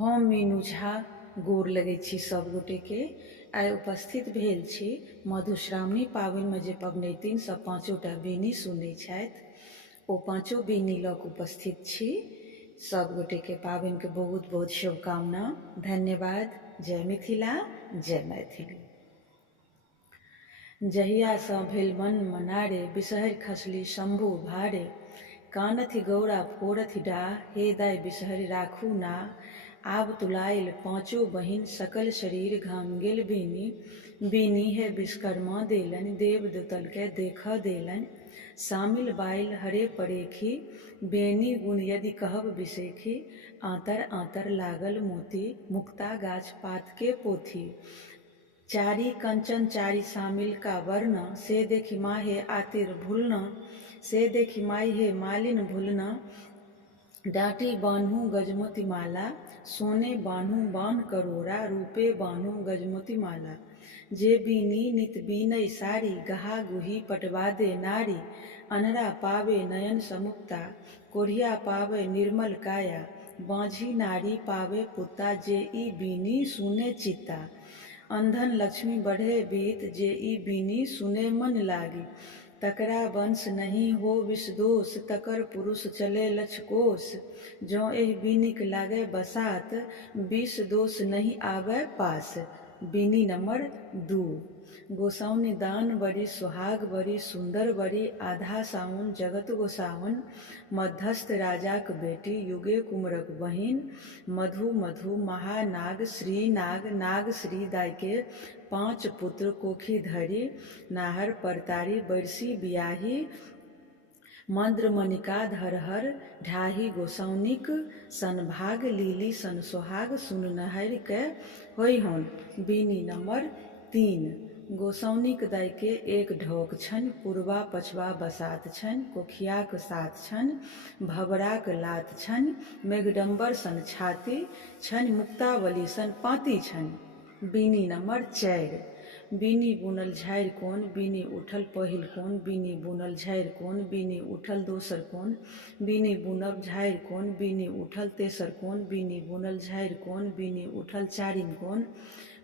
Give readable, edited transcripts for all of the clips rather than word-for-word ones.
हम मीनू झा गोर लगै छी सब गोटे के। आइ उपस्थित भेल छी मधुश्रावणी पाबनि में जे पबनैतिन सब पाँचोटा बीनी सुनै छथि ओ पाँचों बीनी लऽ कऽ उपस्थित छी। सब गोटे के पाबनि के बहुत बहुत शुभकामना। धन्यवाद। जय मिथिला, जय मैथिली। जहिया सँ भेल मन मनारे, बिसहरि खसली शंभु भारे। कानथि गौरा फोड़थि डाह, हे दाय बिसहरि राखू नाह। आब तुलाइल पाँचों बहिन, सकल शरीर घाम गेल बीनी। बीनी है विश्वकर्मा देलनि, देव दुतल के देख देलनि। सामिल बाइल हरे परेखी, बेनी गुण यदि कहब बिसेखी। आंतर आंतर लागल मोती, मुक्ता गाछ पात के पोथी। चारी कंचन चारी सामिल का वर्ण, से देखि माहे आतिर भूलना। से देखि माई हे मालिन भूलना। डांटी बान्हू गजमोती माला, सोने बान्हू बान करोड़ा। रूपे बान्हू गजमोती माला। जे बीनी नित बीनई सारी, गहा गुही पटवा दे नारी। अन्हरा पावे नयन समुक्ता, कोढ़िया पावे निर्मल काया। बाँझी नारी पावे पुता, जे ई बीनी सुने चित्ता। अंधन लक्ष्मी बढ़े बीत, जे ई बीनी सुने मन लागी। तकरा वंश नहीं हो विष दोष, तकर पुरुष चले लक्षकोष। जौ एहि बीनिक लागे बसात, विष दोष नहीं आवे पास। बीनी नंबर 2। गोसाउनि दान बड़ी सुहाग बड़ी, सुंदर बड़ी आधा साउन जगत गोसाउन। मध्यस्थ राजाक बेटी, युगे कुमरक बहिन। मधु मधु महानाग श्री नाग, नाग श्री दाय के 5 पुत्र कोखी धरी। नाहर परतारी बरसी बियाही, मंद्रमणिका धरहर ढाही। गोसाउनिक सन भाग, लीली सन सोहाग, सुननहरि के होइहन। बीनी नंबर 3। गोसाउनिक दाय के 1 ढोक छन, पूर्वा पछवा बसात छन। कोखियाक 7 छन, भबराक लात छन। मेघडंबर सन छाती छन, मुक्तावली सन पाँति छन। बीनी नंबर 4। बीनी बुनल झाड़ि कोन, बीनी उठल पहिल कोन। बीनी बुनल झाड़ि कोन, बीनी उठल दोसर कोन। बीनी बुनब झाड़ि कोन, बीनी उठल तेसर कोन। बीनी बुनल झाड़ि कोन, बीनी उठल चारिम कोन।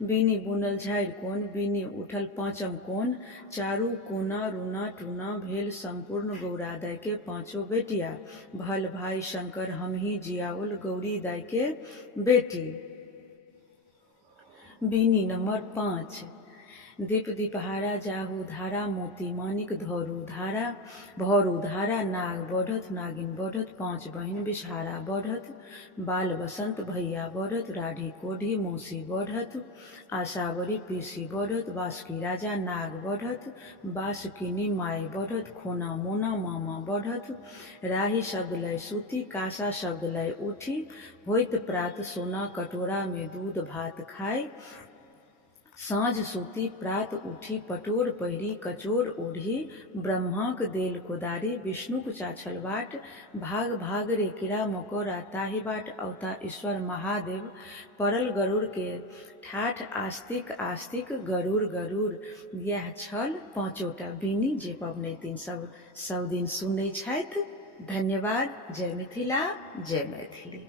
बीनी बुनल झाड़ि कोन, बीनी उठल पाँचम कोन। चारू कोना रूना टूना, भेल संपूर्ण गौरा दाय के 5 बेटिया। भल भाई शंकर हमहि जियाउल, गौरी दाय के बेटी। बीनी नंबर 5। दीप दीपहारा जाहू धारा, मोती मानिक धरू धारा। भरू धारा नाग बढ़त, नागिन बढ़त। 5 बहिन बिषहारा बढ़त। बाल बसंत भैया बढ़त, राढ़ी कोढ़ी मौसी बढ़त। आशावरी पीसी बढ़त, बासुकी राजा नाग बढ़त। बासुकिनी माई बढ़त, खोना मोना मामा बढ़त। राही शब्द लय सूती, कासा शब्द लय उठी। होइत प्रात सोना कटोरा में दूध भात खाय। साँझ सूती प्रात उठी, पटोर पहिरी कचोर ओढ़ी। ब्रह्माक देल कोदारी, विष्णुक चाछल बाट। भाग भाग रे कीड़ा मकोड़ा, ताहि बाट अवता ईश्वर महादेव। परल गरुड़ के ठाठ, आस्तिक आस्तिक गरुड़ गरुड़। यह छल 5टा बीनी जे पबनैतिन सब दिन सुनै छथि। धन्यवाद। जय मिथिला, जय मैथिली।